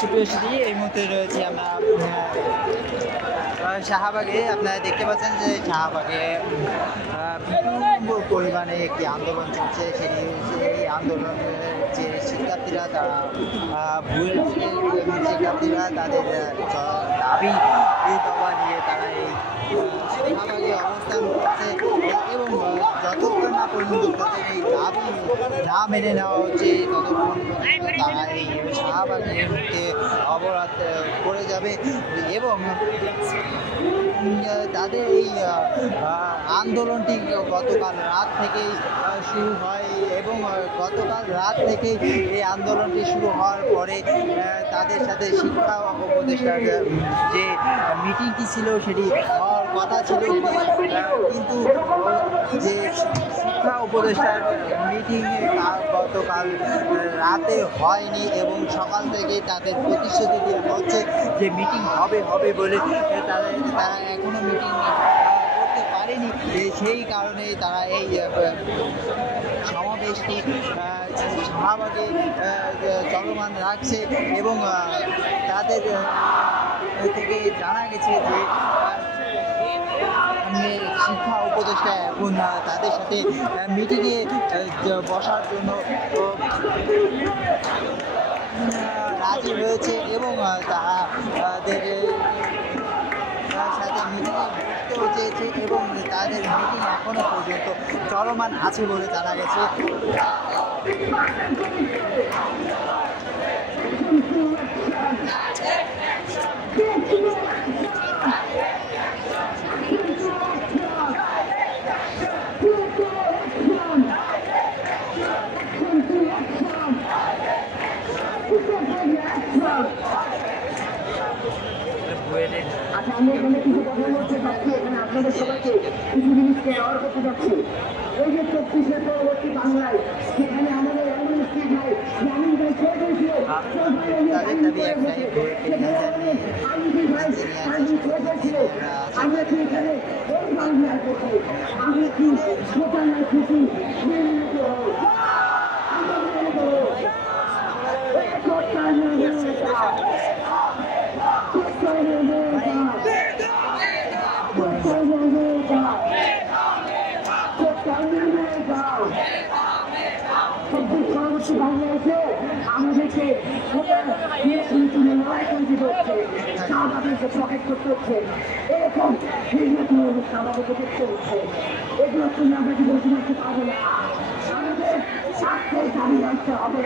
সুপ্রিয় সুধী, এই মুহূর্তে রয়েছে আমরা শাহবাগে। আপনারা দেখতে পাচ্ছেন যে শাহবাগে বিপুল পরিমাণে একটি আন্দোলন চলছে। সেই আন্দোলনের যে শিক্ষার্থীরা তারা শিক্ষার্থীরা তাদের দাবি দাবা নিয়ে তারা এই শাহবাগে অবস্থান করছে এবং যতক্ষণ না পর্যন্ত তাদের এই দাবি না মেনে নেওয়া হচ্ছে ততক্ষণ তারা এই শাহবাগের মধ্যে অবরোধ করে যাবে এবং তাদের এই আন্দোলনটি গতকাল রাত থেকেই শুরু হয় এবং গতকাল রাত থেকেই এই আন্দোলনটি শুরু হওয়ার পরে তাদের সাথে শিক্ষা উপদেষ্টার যে মিটিংটি ছিল সেটি হওয়ার কথা ছিল, কিন্তু যে শিক্ষা উপদেষ্টার মিটিং গতকাল রাতে হয়নি এবং সকাল থেকে তাদের প্রতিশ্রুতি দেওয়া হচ্ছে যে মিটিং হবে বলে তারা এখনো মিটিং করতে পারেনি। সেই কারণে তারা এই সমাবেশটি শাহবাগে চলমান রাখছে এবং তাদের থেকে জানা গেছে যে শিক্ষা উপদেষ্টা এখন তাদের সাথে মিটিংয়ে বসার জন্য রাজি হয়েছে এবং তাদের সাথে মিটিংয়ে বসতেও চেয়েছে এবং তাদের মিটিং এখনো পর্যন্ত চলমান আছে বলে জানা গেছে। আচ্ছা, আমি এখানে কিছু কথা বলতে চাচ্ছি, এখানে আপনাদের সবাইকে কিছু জিনিসকে ব্যবহার করতে চাচ্ছি। এই যে 24-এর পরবর্তী বাংলায় সেখানে আমাদের এমন স্টেজ হয় গ্রামীণ ভাই ছেড়ে দিয়েছিল, আমরা কি এখানে এই বাংলার করছি, আমরা কি ছোটানায় খুশি বাংলাদেশে আমাদেরকে লড়াই করতে হচ্ছে, আমাদেরকে প্রটেক্ট করতে হচ্ছে, এরকম বিভিন্ন অনুষ্ঠান আমাদেরকে দেখতে হচ্ছে। এগুলো তুমি আমরা কি বসে থাকতে পারবো না, আমাদের স্বার্থের দাবি রাখতে হবে।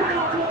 Yeah.